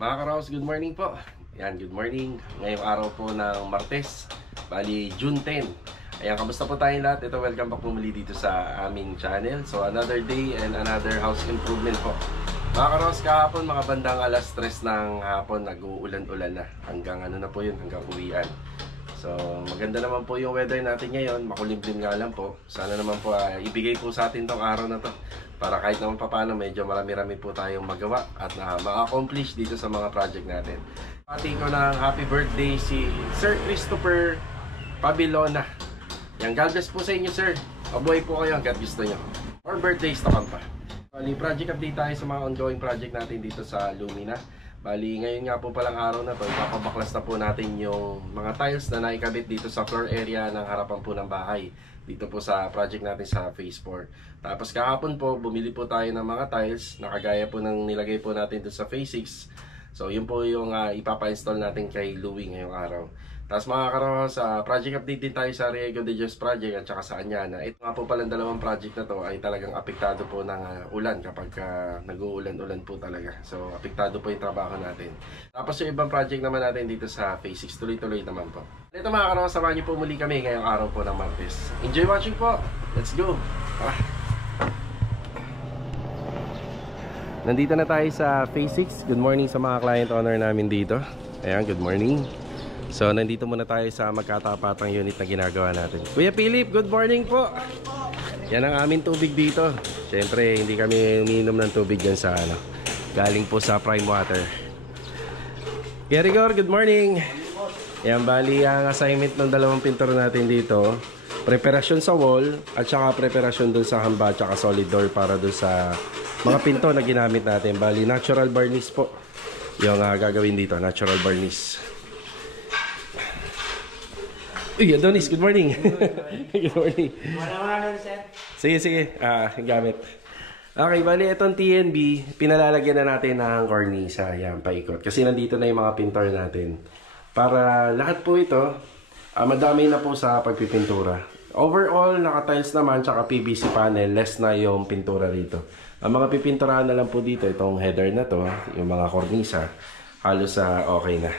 Mga Karaos, good morning po. Yan, good morning. Ngayong araw po ng Martes, bali June 10. Ayan, kamusta po tayong lahat? Ito, welcome back po muli dito sa aming channel. So, another day and another house improvement po. Mga Karaos, kahapon, mga bandang alas 3 ng hapon, nag-uulan-ulan na. Hanggang ano na po yun, hanggang uwian. So, maganda naman po yung weather natin ngayon. Makulimlim nga lang po. Sana naman po ibigay po sa atin tong araw na to. Para kahit naman paano, medyo marami-rami po tayong magawa at ma-accomplish dito sa mga project natin. Pati ko ng happy birthday si Sir Christopher Pabilona. Yan, God bless po sa inyo, sir. Mabuhay po kayo hanggat gusto nyo. Or birthdays na pa. Bali, project update tayo sa mga ongoing project natin dito sa Lumina. Bali, ngayon nga po palang araw na to, ipapabaklas na po natin yung mga tiles na naikabit dito sa floor area ng harapan po ng bahay. Dito po sa project natin sa Phase 4. Tapos kahapon po, bumili po tayo ng mga tiles na kagaya po ng nilagay po natin dito sa Phase 6. So, yun po yung ipapa-install natin kay Louie ngayong araw. Tapos mga Karaos, project update din tayo sa Riego de Dios project at saka sa Anyana. Ito nga po palang dalawang project na to ay talagang apektado po ng ulan kapag nag-uulan-ulan po talaga. So apektado po yung trabaho natin. Tapos yung ibang project naman natin dito sa Phase 6, tuloy-tuloy naman po. Ito mga Karaos, samahan niyo po muli kami ngayong araw po ng Martes. Enjoy watching po! Let's go! Tara! Nandito na tayo sa Phase 6. Good morning sa mga client owner namin dito. Ayan, good morning. So, nandito muna tayo sa magkatapatang unit na ginagawa natin. Kuya Philip, good morning po! Yan ang aming tubig dito. Siyempre, hindi kami umiinom ng tubig dyan sa galing po sa Prime Water. Kuya Rigor, good morning! Yan, bali ang assignment ng dalawang pintor natin dito. Preparasyon sa wall at saka preparasyon dun sa hamba at saka solid door para dun sa mga pinto na ginamit natin. Bali, natural varnish po yung gagawin dito, natural varnish. Uy, Adonis, good morning. Good morning. Wala sir. Sige. Gamit. Okay, bali itong TNB, pinalalagyan na natin ng cornisa. Ayan, paikot. Kasi nandito na yung mga pintor natin. Para lahat po ito, madami na po sa pagpipintura. Overall, naka-tiles naman, tsaka PVC panel, less na yung pintura rito. Ang mga pipinturahan na lang po dito, itong header na to, yung mga cornisa, halos okay na.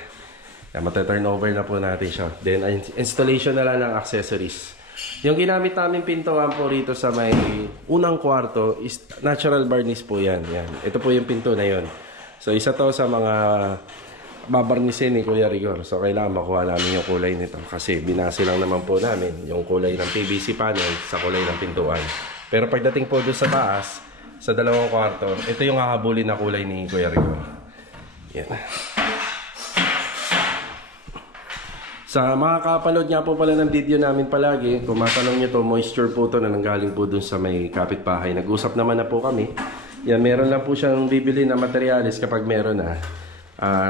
Mata-turn over na po natin siya. Then, installation na lang ng accessories. Yung ginamit namin pintuan po rito sa may unang kwarto is natural varnish po yan. Ito po yung pinto na yon. So, isa to sa mga babarnisin ni Kuya Rigor. So, kailangan makuha namin yung kulay nito. Kasi binase lang naman po namin yung kulay ng PVC panel sa kulay ng pintuan. Pero pagdating po doon sa taas, sa dalawang kwarto, ito yung hahabulin na kulay ni Kuya Rigor. Yan. Sa mga kapanood nga po pala ng video namin palagi, kung matanong nyo to, moisture po to na nanggaling po dun sa may kapitbahay. Nag-usap naman na po kami. Yan, meron lang po siyang bibili na materialis kapag meron na.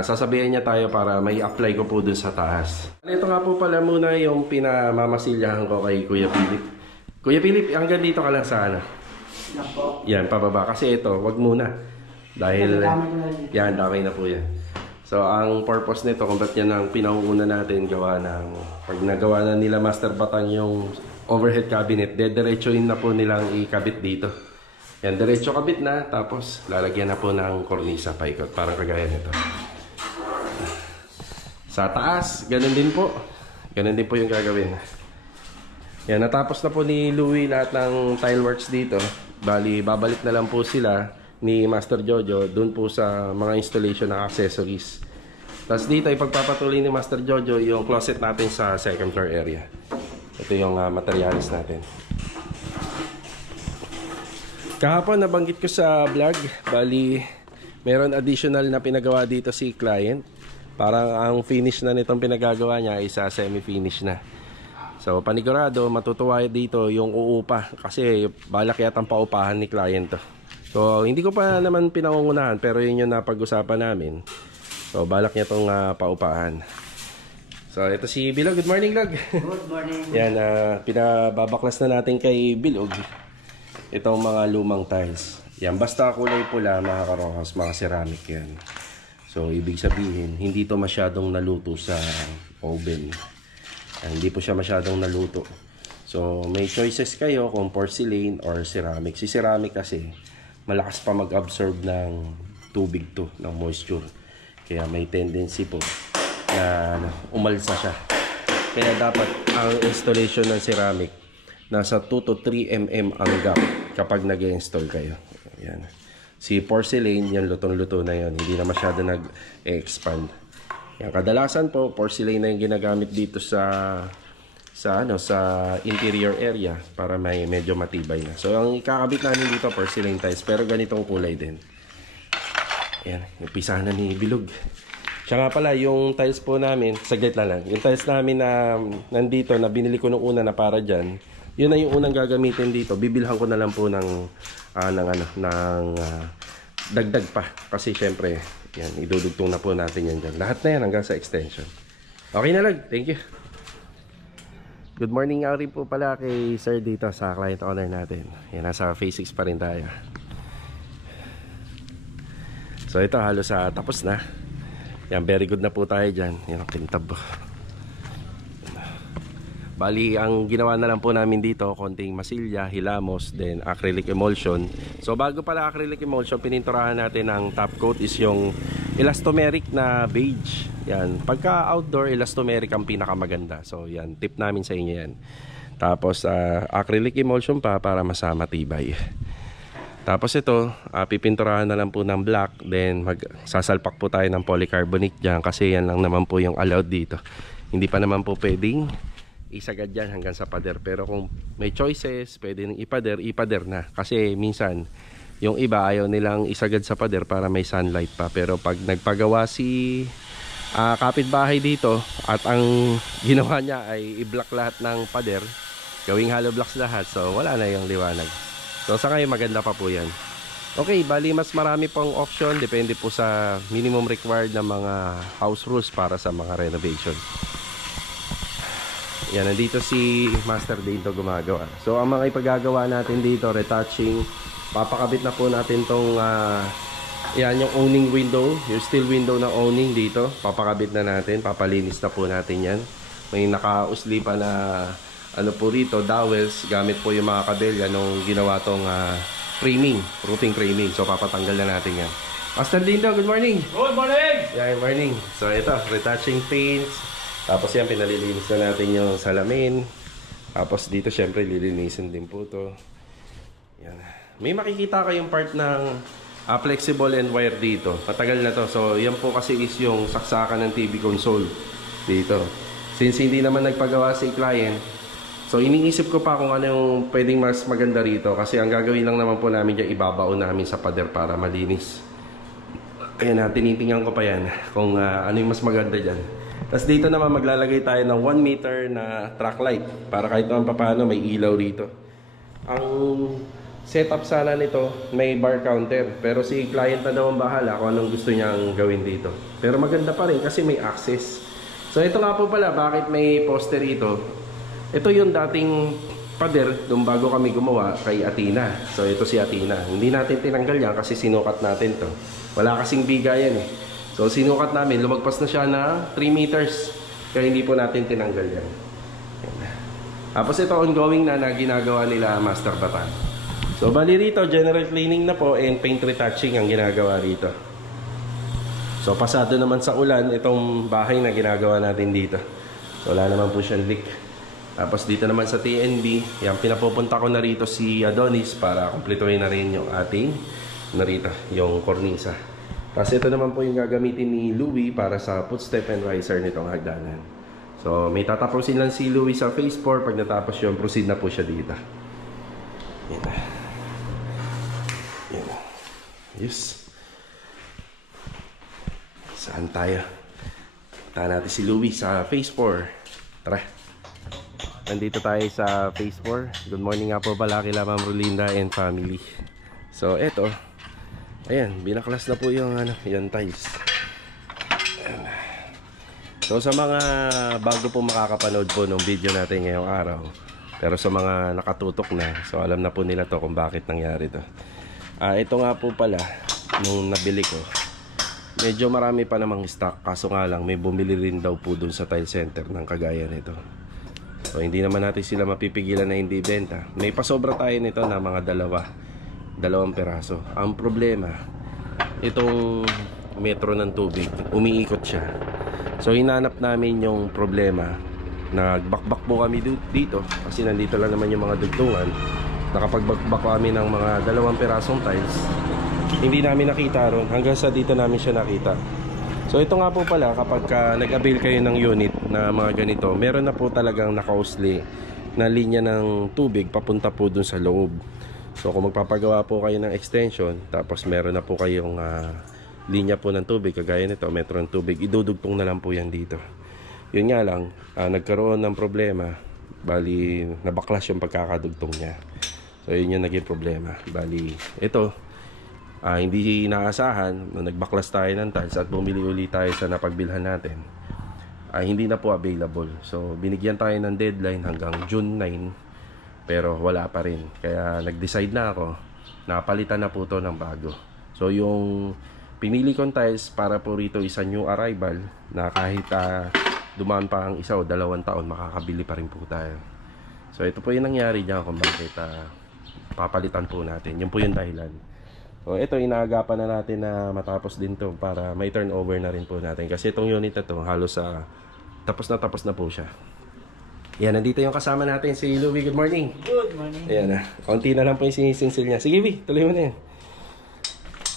Sasabihin niya tayo para may apply ko po dun sa taas. Ito nga po pala muna yung pinamamasilyahan ko kay Kuya Philip. Kuya Philip, hanggang dito ka lang sa Yan, pababa. Kasi ito, wag muna. Dahil, yan, damay na po yan. So, ang purpose nito, kung ba't yan ang pinauuna natin, gawa ng, pag nagawa na nila Master Batang yung overhead cabinet, dediretsoin na po nilang ikabit dito. Yan, diretso kabit na, tapos lalagyan na po ng cornisa paikot, parang kagaya nito. Sa taas, ganun din po. Ganun din po yung gagawin. Yan, natapos na po ni Louie lahat ng tile works dito. Bali, babalik na lang po sila ni Master Jojo dun po sa mga installation ng accessories. Tapos dito ipagpapatuloy ni Master Jojo yung closet natin sa second floor area. Ito yung materials natin. Kahapon nabanggit ko sa vlog, bali meron additional na pinagawa dito si client. Parang ang finish na nitong pinagagawa niya ay sa semi-finish na. So panigurado matutuwa dito yung uupa kasi balak yatang paupahan ni client to. So, hindi ko pa naman pinangungunahan pero yun yung napag-usapan namin. So, balak niya itong paupahan. So, ito si Bilog. Good morning, Log. Good morning. Yan, pinababaklas na natin kay Bilog itong mga lumang tiles. Yan, basta kulay pula, mga karohas, mga ceramic yan. So, ibig sabihin, hindi to masyadong naluto sa oven. Yan, hindi po siya masyadong naluto. So, may choices kayo kung porcelain or ceramic. Si ceramic kasi, malakas pa mag-absorb ng tubig to, ng moisture. Kaya may tendency po na umalsa siya. Kaya dapat ang installation ng ceramic nasa 2 to 3 mm ang gap kapag nag-install kayo. Ayan. Si porcelain, yan lutong-luto na yan. Hindi na masyado nag-expand. Yan, kadalasan po, porcelain na yung ginagamit dito sa interior area para may medyo matibay na. So, ang ikakabit namin dito, porcelain tiles, pero ganitong kulay din. Ayan, umpisa na ni Bilog. Siya nga pala, yung tiles po namin, saglit lang. Yung tiles namin na nandito, na binili ko nung una na para dyan, yun na yung unang gagamitin dito. Bibilhan ko na lang po ng dagdag pa. Kasi syempre, yan, idudugtong na po natin yan dyan. Lahat na yan hanggang sa extension. Okay na lang. Thank you. Good morning nga rin po pala kay Sir dito sa client owner natin. Yan, nasa phase 6 pa rin tayo. So ito halos tapos na. Yan, very good na po tayo dyan. Yan ang kintab. Bali, ang ginawa na lang po namin dito, konting masilya, hilamos, then acrylic emulsion. So bago pala acrylic emulsion, pininturahan natin ang top coat is yung elastomeric na beige. Yan, pagka outdoor, elastomeric ang pinakamaganda. So yan, tip namin sa inyo yan. Tapos acrylic emulsion pa para masama tibay. Tapos ito, pipinturahan na lang po ng black. Then sasalpak po tayo ng polycarbonate dyan kasi yan lang naman po yung allowed dito. Hindi pa naman po pwedeng isagad dyan hanggang sa pader. Pero kung may choices, pwede nang ipader na. Kasi minsan, yung iba ayaw nilang isagad sa pader para may sunlight pa. Pero pag nagpagawa si kapitbahay dito at ang ginawa niya ay i-block lahat ng pader, gawing hollow blocks lahat, so wala na yung liwanag. So sa ngayon maganda pa po yan. Okay, bali mas marami pang option, depende po sa minimum required ng mga house rules para sa mga renovation. Yan, nandito si Master dito gumagawa. So ang mga ipagagawa natin dito, retouching, papakabit na po natin tong yan yung owning window, yung steel window na owning dito, papakabit na natin, papalinis na po natin yan. May nakausli pa na ano po rito, dowels, gamit po yung mga kabelya nung ginawa tong framing, roofing framing. So papatanggal na natin yan. Master Dindo, good morning! Good morning! Yeah, good morning. So ito, retouching paints. Tapos yan, pinalilinis na natin yung salamin. Tapos dito syempre lilinisin din po to. Yan. May makikita kayong part ng flexible and wire dito. Matagal na to. So yan po kasi is yung saksakan ng TV console dito. Since hindi naman nagpagawa si client, so iniisip ko pa kung ano yung pwedeng mas maganda rito. Kasi ang gagawin lang naman po namin dyan, ibabaon namin sa pader para malinis. Ayan, tinitingnan ko pa yan kung ano yung mas maganda dyan. Tapos dito naman maglalagay tayo ng 1 meter na track light para kahit naman paano may ilaw rito. Ang setup sana nito may bar counter, pero si client na daw ang bahala kung anong gusto niyang gawin dito. Pero maganda pa rin kasi may access. So ito nga po pala bakit may poster rito. Ito yung dating pader nung bago kami gumawa kay Athena. So ito si Athena. Hindi natin tinanggal yan kasi sinukat natin to. Wala kasing bigayan eh. So sinukat namin, lumagpas na siya na 3 meters. Kaya hindi po natin tinanggal yan. Tapos ito ongoing na ginagawa nila Master Batan. So bali rito, general cleaning na po and paint retouching ang ginagawa rito. So pasado naman sa ulan itong bahay na ginagawa natin dito. So wala naman po siyang leak. Tapos dito naman sa TNB, yan, pinapupunta ko na rito si Adonis para kumpletuhin na rin yung ating narito, yung cornisa. Kasi ito naman po yung gagamitin ni Louie para sa footstep and riser nitong hagdanan. So may tatapusin lang si Louie sa phase 4. Pag natapos yun, proceed na po siya dito. Yan. Yan. Yes. Saan tayo? Punta natin si Louie sa phase 4. Tara. Nandito tayo sa phase 4. Good morning nga po pala kila Ma'am Rolinda and family. So eto, ayan, binaklas na po yung yung tiles. Ayan. So sa mga bago po makakapanood po ng video natin ngayong araw, pero sa mga nakatutok na, so alam na po nila to kung bakit nangyari to. Ito nga po pala, nung nabili ko, medyo marami pa namang stock, kaso nga lang may bumili rin daw po dun sa tile center ng kagaya nito. So hindi naman natin sila mapipigilan na hindi benta. May pasobra tayo nito na mga dalawang peraso. Ang problema, itong metro ng tubig, umiikot siya. So hinanap namin yung problema. Nagbakbak po kami dito kasi nandito lang naman yung mga dugtungan. Nakapagbakbak kami ng mga 2 pirasong tiles. Hindi namin nakita ron hanggang sa dito namin siya nakita. So ito nga po pala, kapag nag-avail kayo ng unit na mga ganito, meron na po talagang nakausli na linya ng tubig papunta po dun sa loob. So kung magpapagawa po kayo ng extension, tapos meron na po kayong linya po ng tubig, kagaya nito, metro ng tubig, idudugtong na lang po yan dito. Yun nga lang, nagkaroon ng problema, bali nabaklas yung pagkakadugtong niya. So yun yung naging problema. Bali ito, hindi inaasahan, nagbaklas tayo ng tiles at bumili ulit tayo sa napagbilhan natin, hindi na po available. So binigyan tayo ng deadline hanggang June 9, pero wala pa rin. Kaya nag-decide na ako, napalitan na po to ng bago. So yung pinili kong tiles para po rito isa new arrival na kahit dumaan pa ang 1 o 2 taon, makakabili pa rin po tayo. So ito po yung nangyari dyan kung bakit papalitan po natin. Yun po yung dahilan. So ito, inaagapan na natin na matapos din to para may turnover na rin po natin. Kasi itong unit na to halos tapos na po siya. Yan, nandito yung kasama natin si Louie. Good morning. Good morning. Ayan konti na lang po yung sinisinsil niya. Sige Vi, tuloy mo na yan.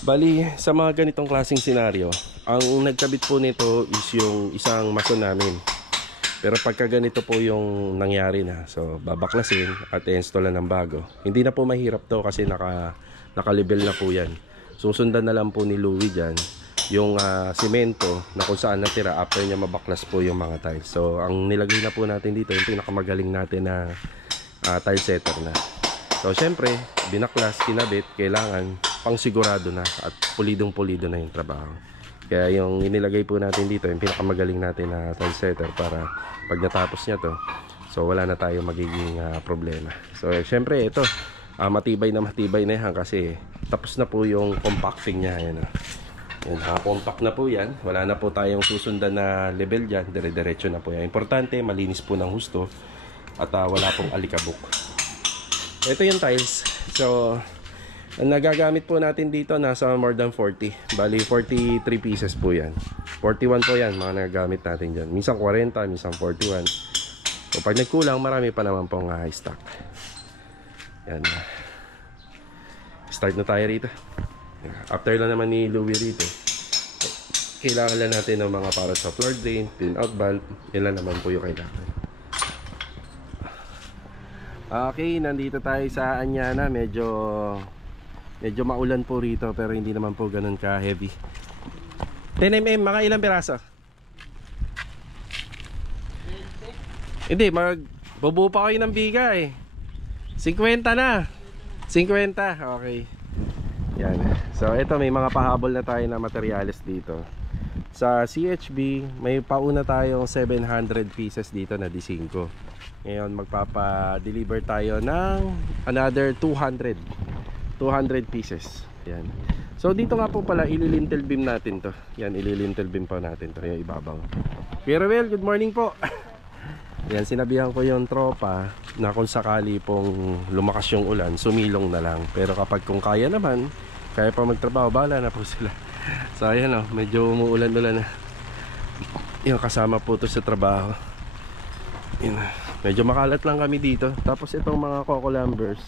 Bali, sa mga ganitong klaseng senaryo, ang nagkabit po nito is yung isang mason namin. Pero pagka ganito po yung nangyari na, so babaklasin at i-install na ng bago. Hindi na po mahirap to kasi naka-level na po yan. Susundan na lang po ni Louie dyan yung simento na kung saan natira after niya mabaklas po yung mga tiles. So ang nilagay na po natin dito, yung pinakamagaling natin na tile setter na. So syempre, binaklas, kinabit, kailangan pang sigurado na at pulidong-pulido na yung trabaho. Kaya yung inilagay po natin dito, yung pinakamagaling natin na tile setter para pag natapos niya to, so wala na tayo magiging problema. So syempre ito, matibay na yan kasi tapos na po yung compacting niya. Ayan, yan, compact na po yan. Wala na po tayong susundan na level dyan, dire-diretso na po yan. Importante, malinis po ng husto at wala pong alikabok. Ito yung tiles. So ang nagagamit po natin dito nasa more than 40. Bali 43 pieces po yan. 41 po yan mga nagagamit natin dyan. Minsan 40, minsan 41. So pag nagkulang, marami pa naman pong stock. Yan. Start na tayo rito. After lang naman ni Louie rito, kailangan lang natin ng mga para sa floor drain, pin out valve. Yan lang naman po yung kailangan. Okay, nandito tayo sa Anyana. Medyo maulan po rito pero hindi naman po ganun ka heavy. 10 mm, mga ilang piraso? Hindi, bubuo pa kayo ng biga eh. 50 na. 50, okay. Yan. So ito, may mga pahabol na tayo na materyales dito. Sa CHB, may pauna tayong 700 pieces dito na D5. Ngayon magpapa-deliver tayo ng another 200 pieces. Yan. So dito nga po pala ililintel beam natin to. Yan, ililintel beam pa natin to, yung ibabaw. Kuya Ruel, good morning po. Yan, sinabihan ko yung tropa na kung sakali pong lumakas yung ulan, sumilong na lang. Pero kapag kung kaya naman, kaya pa magtrabaho, bahala na po sila. So ayan o, medyo umuulan-ulan na. Yung kasama po to sa trabaho. Yan, medyo makalat lang kami dito. Tapos itong mga coco lumbers,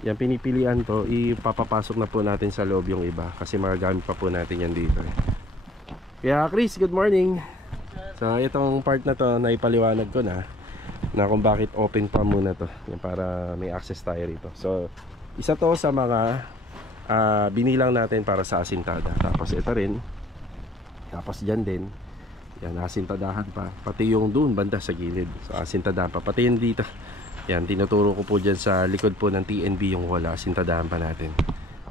yan, pinipilian to, ipapapasok na po natin sa loob yung iba kasi magagamit pa po natin yan dito. Kaya Chris, good morning. So itong part na to, naipaliwanag ko na kung bakit open pa muna to, yan, para may access tayo rito. So isa to sa mga binilang natin para sa asintada. Tapos ito rin, tapos dyan din, yan, asintadahan pa, pati yung dun banda sa gilid. So asintadahan pa, pati yung dito. Yan, tinuturo ko po dyan sa likod po ng TNB yung wala, asintadahan pa natin.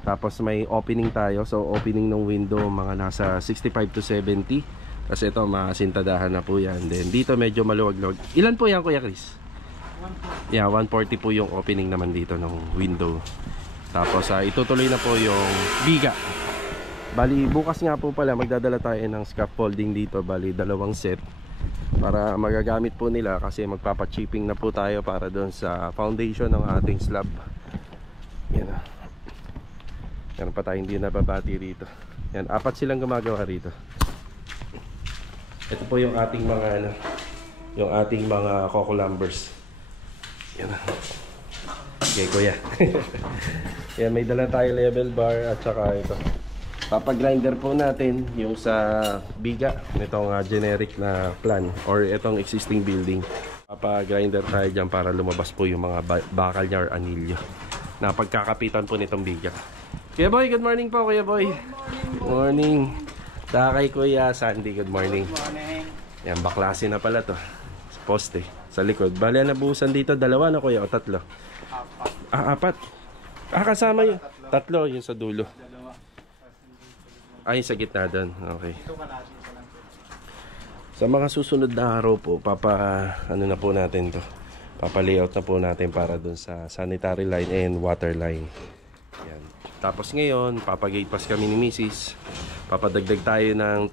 Tapos may opening tayo. So opening ng window mga nasa 65 to 70. Kasi ito maasintadahan na po yan. Then dito medyo maluwag-luwag. Ilan po yan Kuya Chris? 140. Yeah, 140 po yung opening naman dito ng window. Tapos itutuloy na po yung biga. Bali bukas nga po pala magdadala tayo ng scaffolding dito. Bali 2 set para magagamit po nila kasi magpapa-chipping na po tayo para doon sa foundation ng ating slab. Yan na. Yan pa tayo hindi nababati rito. Yan, 4 silang gumagawa rito. Ito po yung ating mga ano, yung ating mga coco lumbers. Yan. Okay, kuya. Yan, may dala tayo level bar at saka ito. Papagrinder po natin yung sa biga nitong generic na plan or itong existing building. Papagrinder tayo dyan para lumabas po yung mga bakal niya or anilyo na pagkakapitan po nitong biga. Kuya Boy, good morning po, Kuya Boy. Good morning. Saka kay Kuya Sandy, good morning. Good morning. Yan, baklase na pala to. Sa poste, sa likod. Bale, nabuhusan dito, 2 na Kuya o 3? 4. 4. Kasama yun. 3 yung sa dulo. Ay, sa gitna doon. Okay. Sa mga susunod na araw po, ano na po natin to. Papa-layout na po natin para doon sa sanitary line and water line. Yan. Tapos ngayon, papagate pass kami ni Mrs. Papadagdag tayo ng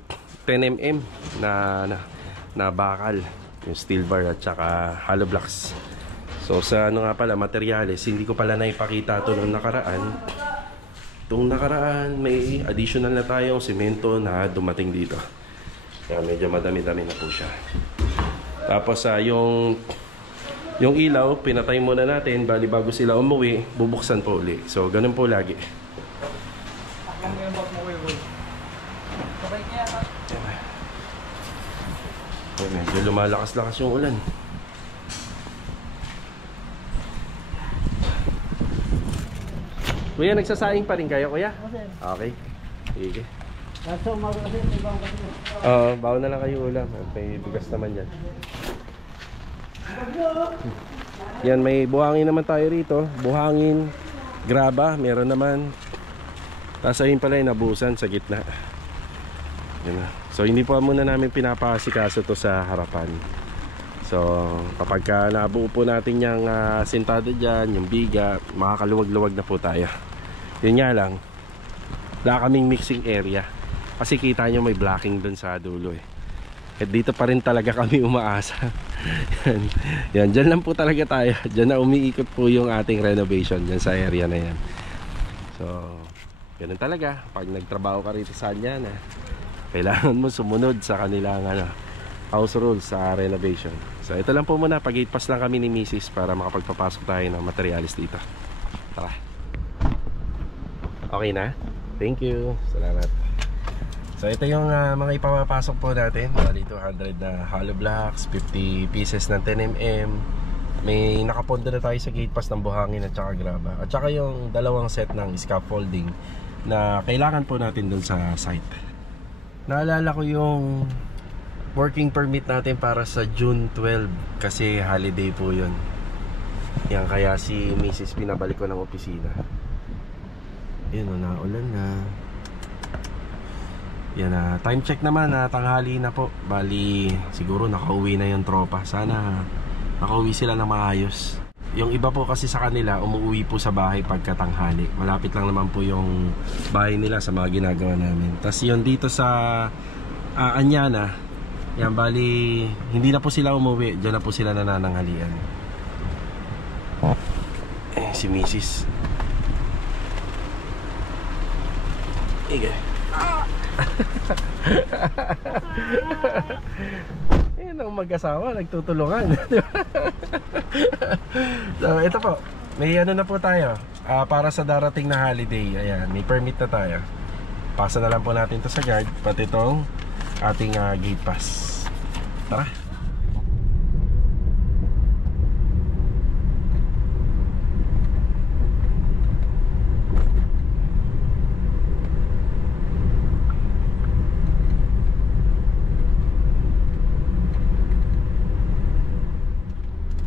10mm na bakal, yung steel bar at saka hollow blocks. So sa ano nga pala, materyales, hindi ko pala naipakita ito nung nakaraan. Itong nakaraan, may additional na tayong semento na dumating dito. Kaya medyo madami-dami na po siya. Tapos yung ilaw, pinatay muna natin. Bali bago sila umuwi, bubuksan po uli. So ganun po lagi. Medyo lumalakas-lakas yung ulan. Kuya, nagsasaing pa rin kayo, Kuya? Okay. Sige. Bawa na lang kayo ulam. May bigas naman yan. Yan, may buhangin naman tayo rito. Buhangin, graba, meron naman. Tapos ayun pala yung nabuhusan sa gitna. Yan na. So hindi po muna namin pinapasikaso to sa harapan. So kapag nabuo po natin yung sintado dyan, yung biga, makakaluwag-luwag na po tayo. Yun nga lang, wala kaming mixing area. Kasi kita nyo may blocking dun sa dulo eh. At dito pa rin talaga kami umaasa. Yan, dyan lang po talaga tayo. Dyan na umiikot po yung ating renovation dyan sa area na yan. So ganun talaga. Pag nagtrabaho ka rito sa Anyana, kailangan mo sumunod sa kanilang house rules sa renovation. So ito lang po muna, pag-gate pass lang kami ni Mrs. para makapagpapasok tayo ng materialis dito. Tara. Okay na? Thank you. Salamat. So ito yung mga ipapapasok po natin. Bali 200 na hollow blocks, 50 pieces ng 10mm. May nakapondo na tayo sa gate pass ng buhangin at saka graba. At saka yung 2 set ng scaffolding na kailangan po natin dun sa site. Naalala ko yung working permit natin para sa June 12 kasi holiday po yun. Yan, kaya si Mrs. pinabalik ko ng opisina. Yun, naulan na. Yan na, time check naman na tanghali na po. Bali, siguro nakauwi na yung tropa. Sana nakauwi sila na maayos. Yung iba po kasi sa kanila, umuwi po sa bahay pagkatanghali. Malapit lang naman po yung bahay nila sa mga ginagawa namin. Tapos yun dito sa Anyana, yan bali, hindi na po sila umuwi. Diyan na po sila nanananghalian. Si Mrs. Ige. Yan ang mag-asawa, nagtutulungan. So ito po, may ano na po tayo para sa darating na holiday. Ayan, may permit na tayo. Pasa na lang po natin to sa guard, pati itong ating gate pass. Tara.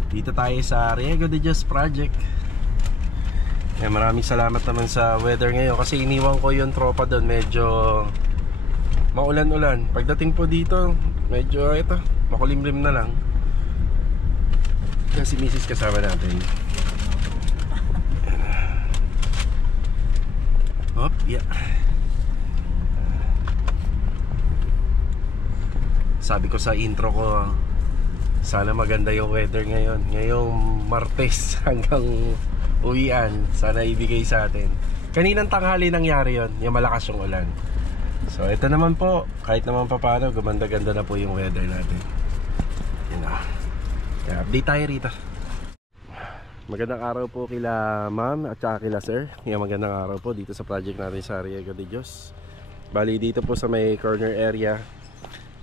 Dito tayo sa Riego de Dios project. Maraming salamat naman sa weather ngayon kasi iniwan ko yung tropa doon. Medyo maulan-ulan. Pagdating po dito, medyo ito, makulimlim na lang. Kasi Mrs. kasama natin. Hop, yeah. Sabi ko sa intro ko, sana maganda yung weather ngayon. Ngayong Martes hanggang uwian. Sana ibigay sa atin. Kaninang tanghali nangyari yon, yung malakas yung ulan. So ito naman po, kahit naman pa paano, gumanda-ganda na po yung weather natin. Yun na. Kaya update tayo rito. Magandang araw po kila ma'am at saka kila sir. Kaya magandang araw po dito sa project natin sa Riego de Dios. Bali dito po sa may corner area,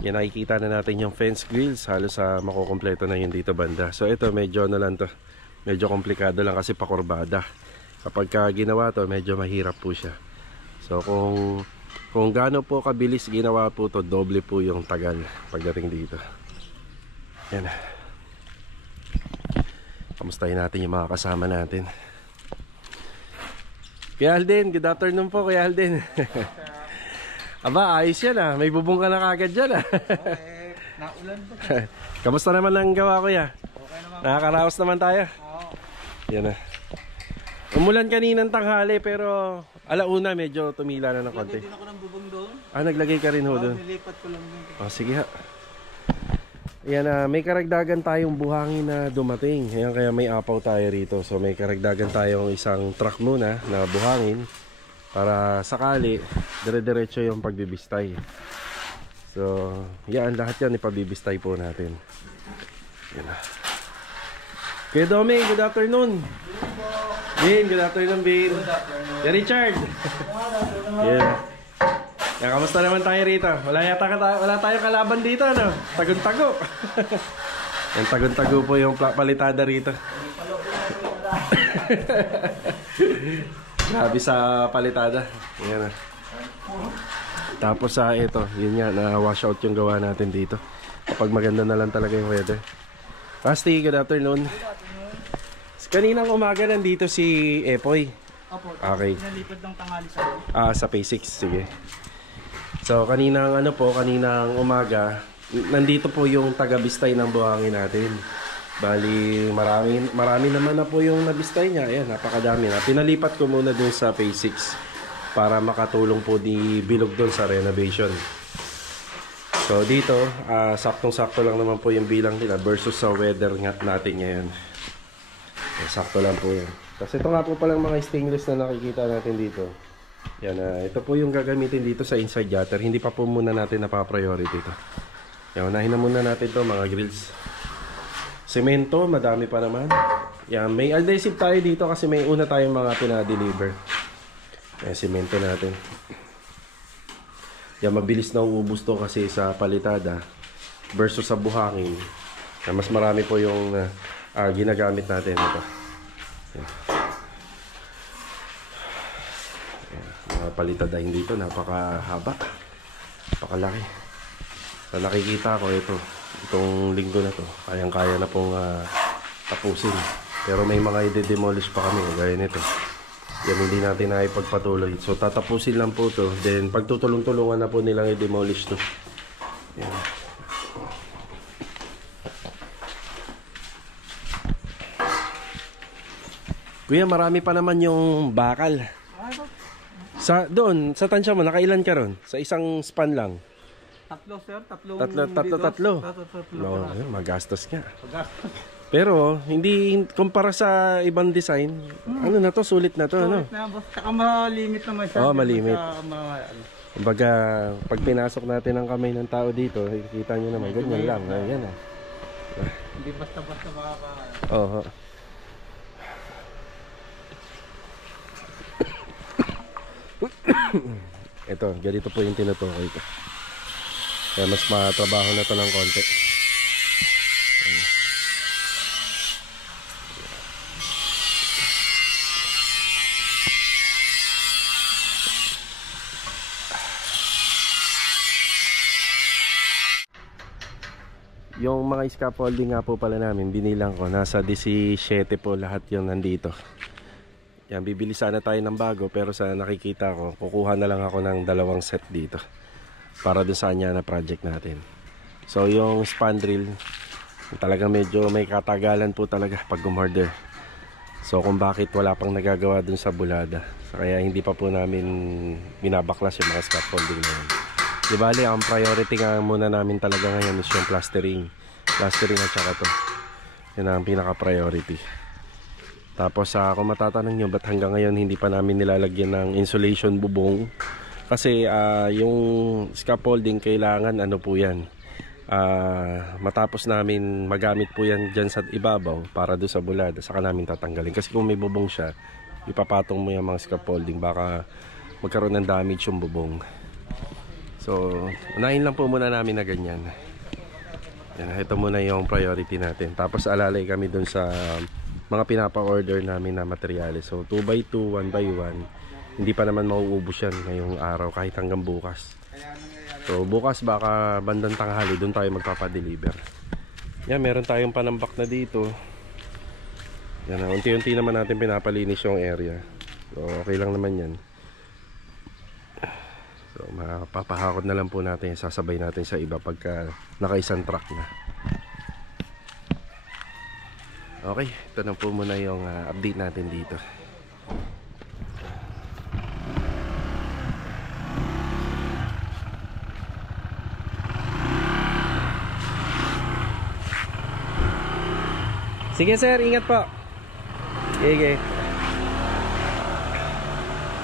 yan nakikita na natin yung fence grills. Halos makukompleto na yun dito banda. So ito medyo ano lang to, medyo komplikado lang kasi pakurbada. Kapag ginawa to, medyo mahirap po siya. So kung gaano po kabilis ginawa po to, doble po yung tagal pagdating dito. Yan. Kamustahin natin yung mga kasama natin. Kuya Alden, good afternoon po Kuya Alden. Aba, ayos yan may bubong ka na kagad dyan naulan po. Kamusta naman ang gawa Kuya? Okay naman. Nakakaraos naman tayo. Oo. Yan umulan kaninang tanghali pero alauna medyo tumila na ng konti. Naglagay din ako ng bubong doon. Naglagay ka rin ho doon? Nilipat ko lang doon. Sige ha. Ayan may karagdagan tayong buhangin na dumating. Ayan, kaya may apaw tayo rito. So may karagdagan tayong isang truck muna na buhangin para sakali dire-diretso yung pagbibistay. So yan, lahat yan ipabibistay po natin. Ayan na. Kuya Domi, good afternoon. Bin, good afternoon Bin. Good afternoon. Yeah, Richard. Yeah. Kamusta naman tayo rito? Wala tayong kalaban dito, ano? Tagun-tago. Yung tagun-tago po yung palitada rito. Grabe sa palitada. Ayan na. Tapos ito, yun nga, na-wash out yung gawa natin dito. Kapag maganda na lang talaga yung weather. Rusty, good afternoon. Kaninang umaga nandito si Epoy. Opo, okay. Nalipad ng tanghali sa Sa P6, sige. So kaninang kaninang umaga nandito po yung taga-bistay ng buhangin natin. Bali marami naman na po yung nabistay niya. Ayan, napakadami na. Pinalipat ko muna dun sa P6 para makatulong po di bilog dun sa renovation. So dito, saktong-sakto lang naman po yung bilang nila versus sa weather natin ngayon. Sakto lang po yan. Kasi ito nga po palang mga stainless na nakikita natin dito. Yan, ito po yung gagamitin dito sa inside gutter. Hindi pa po muna natin napapriority ito. Yan, unahin na muna natin ito mga grills. Semento, madami pa naman. Yan, may adhesive tayo dito kasi may una tayong mga pinadeliver. Yan, semento natin. Yan, mabilis na uubos to kasi sa palitada versus sa buhangin. Yan, mas marami po yung ginagamit natin ito. Yan. Palitadahin dito, napakahaba, napakalaki. So nakikita ko itong linggo na to, kayang-kaya na pong tapusin. Pero may mga i-demolish pa kami, gaya nito. Yan, hindi natin na ipagpatuloy. So tatapusin lang po to, then pagtutulong-tulungan na po nilang i-demolish to. Yan. Kuya, marami pa naman yung bakal. Doon, sa tansya mo, nakailan ka ron? Sa isang span lang? Tatlo, sir. Tatlo. No, magastos nga. Pero, hindi, kumpara sa ibang design, ano na to, sulit na to, ano? Sulit na, saka malimit naman siya. Malimit. Kumbaga, pag pinasok natin ang kamay ng tao dito, kita nyo naman, ganyan lang. Ayan Hindi basta-basta makaka... Oo. Ito, ganito po yung tinutukoy ko. Kaya mas matrabaho na to ng konti. Yung mga scaffolding nga po pala namin, binilang ko, nasa 17 po lahat yung nandito. Yan, bibili sana tayo ng bago, pero sa nakikita ko, kukuha na lang ako ng 2 set dito para dun sa kanya na project natin. So yung spandrel, talagang medyo may katagalan po talaga pag umorder. So kung bakit wala pang nagagawa dun sa bulada, so, kaya hindi pa po namin binabaklas yung mga scaffolding na yun. Di bali, ang priority nga muna namin talaga ngayon is yung plastering at saka to. Yan ang pinaka priority. Tapos kung matatanong nyo ba't hanggang ngayon hindi pa namin nilalagyan ng insulation bubong, Kasi yung scaffolding kailangan ano po yan, matapos namin magamit po yan dyan sa ibabaw para doon sa bulada, saka namin tatanggalin. Kasi kung may bubong siya, ipapatong mo yung mga scaffolding, baka magkaroon ng damage yung bubong. So unahin lang po muna namin na ganyan. Yan, ito muna yung priority natin. Tapos alalay kami dun sa mga pinapa-order namin na materyales. So 2x2, 1x1. Hindi pa naman mauubos yan ngayong araw kahit hanggang bukas. So bukas baka bandang tanghali dun tayo magpapadeliver. Yan, meron tayong panambak na dito. Yan, unti-unti naman natin pinapalinis yung area. So okay lang naman yan. So mapapahakot na lang po natin, sasabay natin sa iba pagka naka-isang truck na. Okay, ito na po muna yung update natin dito. Sige sir, ingat po. Okay.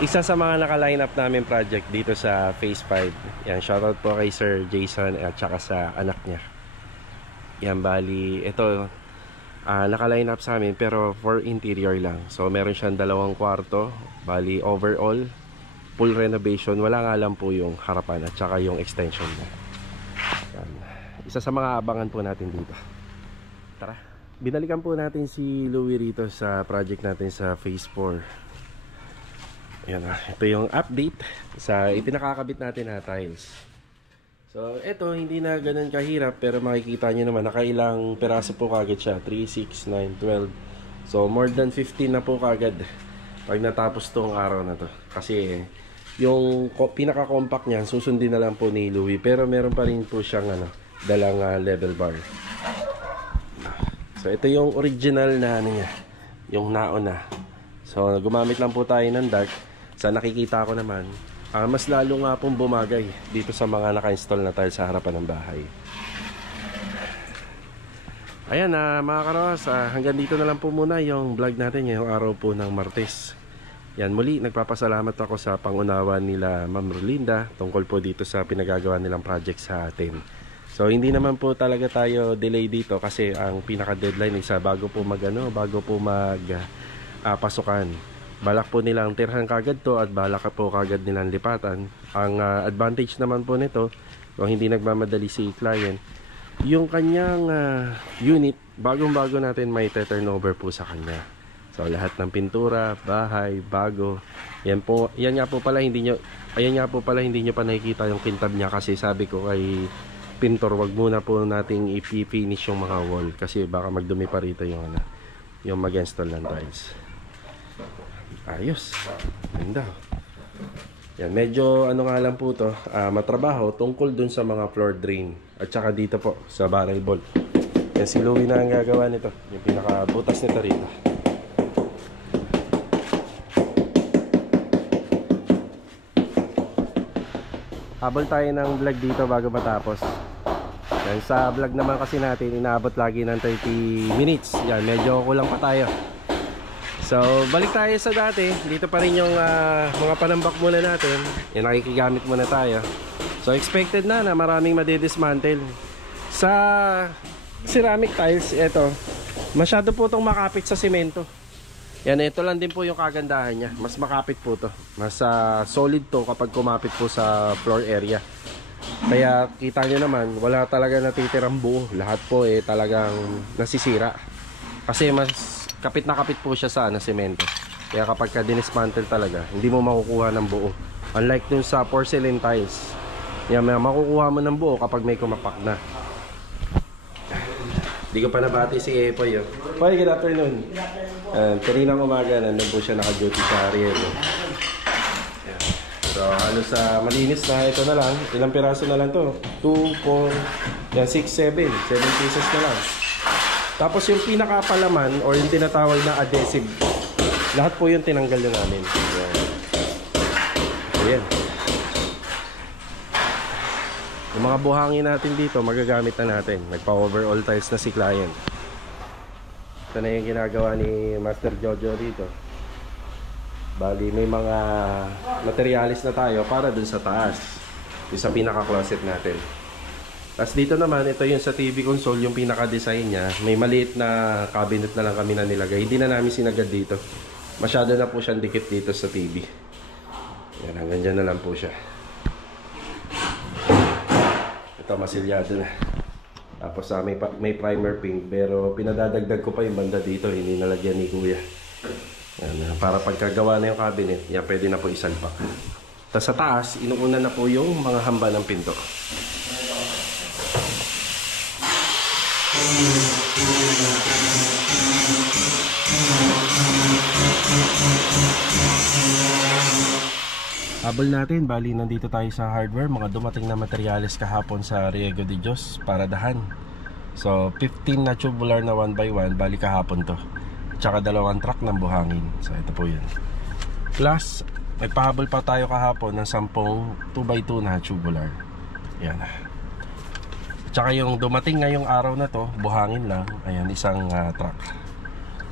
Isa sa mga naka-line up namin project dito sa Phase 5. Yan, shoutout po kay Sir Jason at saka sa anak niya. Yan, bali, ito, naka-line up sa amin pero for interior lang. So, meron siyang 2 kwarto. Bali, overall, full renovation. Wala nga lang po yung harapan at saka yung extension niya. Yan. Isa sa mga abangan po natin dito. Tara. Binalikan po natin si Louie rito sa project natin sa Phase 4. Yan, ito yung update sa ipinakakabit natin na tiles. So ito hindi na ganun kahirap, pero makikita nyo naman nakailang peraso po kagad siya, 3, 6, 9, 12. So more than 15 na po kagad pag natapos tong araw na to. Kasi yung pinaka compact niya susundin na lang po ni Louie, pero meron pa rin po siyang dalang level bar. So ito yung original na niya, yung nauna. So gumamit lang po tayo ng dark. Sa nakikita ko naman, mas lalo nga pong bumagay dito sa mga naka-install na tiles sa harapan ng bahay. Ayan, mga karos, hanggang dito na lang po muna yung vlog natin ngayong araw po ng Martes. Yan, muli nagpapasalamat ako sa pangunawa nila Ma'am Rolinda tungkol po dito sa pinagagawa nilang project sa atin. So hindi naman po talaga tayo delay dito kasi ang pinaka-deadline is bago po pasukan. Balak po nilang tirhan kagad to at balak po kagad nilang lipatan. Ang advantage naman po nito, kung hindi nagmamadali si client, yung kanyang unit, bagong-bago natin may turnover po sa kanya. So lahat ng pintura, bahay, bago. Ayan nga po pala hindi nyo pa nakikita yung kintab niya kasi sabi ko kay pintor, wag muna po nating i-finish yung mga wall kasi baka magdumi pa rito yung mag-install ng tiles. Ayos, ganda. Yan, medyo nga lang po to, matrabaho tungkol dun sa mga floor drain at saka dito po sa barrel bolt. Yan, si Louie na ang gagawa nito, yung pinakabutas nito rito. Habol tayo ng vlog dito bago matapos. Yan, sa vlog naman kasi natin inaabot lagi ng 30 minutes. Yan, medyo kulang pa tayo. So, balik tayo sa dati. Dito pa rin yung mga panambak muna natin. Yan, nakikigamit muna tayo. So, expected na maraming madidismantle. Sa ceramic tiles, ito, masyado po itong makapit sa simento. Yan, ito lang din po yung kagandahan niya. Mas makapit po to. Mas solid to kapag kumapit po sa floor area. Kaya, kita nyo naman, wala talaga natitirang buo. Lahat po talagang nasisira. Kasi mas kapit na kapit po siya sa semento. Kaya kapag ka dinismantle talaga, hindi mo makukuha ng buo. Unlike dun sa porcelain tiles, yan, makukuha mo ng buo kapag may kumapak na. Hindi ko pa nabati si Epoy. Poy, good afternoon. Kaninang umaga, nandun po siya naka-duty sa Riego. So halos malinis na. Ito na lang, ilang piraso na lang to, 2, 4, 6, 7 pieces na lang. Tapos yung pinakapalaman or yung tinatawag na adhesive, lahat po yung tinanggal na namin. Ayan. Yung mga buhangin natin dito, magagamit na natin. Nagpa-overall tiles na si client. Ito na yung ginagawa ni Master Jojo dito. Bali, may mga materialis na tayo para dun sa taas. Yung sa pinaka-closet natin. Tapos dito naman, ito yung sa TV console, yung pinaka-design niya. May maliit na cabinet na lang kami na nilagay. Hindi na namin sinagad dito. Masyado na po siyang dikit dito sa TV. Yan, hanggang dyan na lang po siya. Ito, masilyado na. Tapos may primer pink. Pero pinadadagdag ko pa yung banda dito. Hindi nalagyan ni Kuya. Yan, para pagkagawa na yung cabinet, yan pwede na po isalpak. Tapos sa taas, inuuna na po yung mga hamba ng pinto. Habol natin, bali nandito tayo sa hardware. Mga dumating na materyales kahapon sa Riego de Dios para dahan. So 15 na tubular na 1x1, bali kahapon to. Tsaka 2 truck ng buhangin. So ito po yun. Plus, may pahabol pa tayo kahapon ng 10 2x2 na tubular. Yan. Tsaka yung dumating ngayong araw na to, buhangin lang. Ayan, isang truck.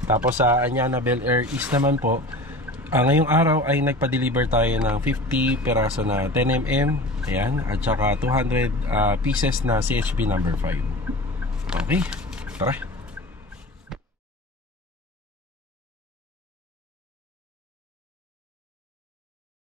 Tapos sa Anyana Bel Air East naman po, ngayong araw ay nagpa-deliver tayo ng 50 peraso na 10mm. Ayan, at tsaka 200 pieces na CHP number 5. Okay, tara.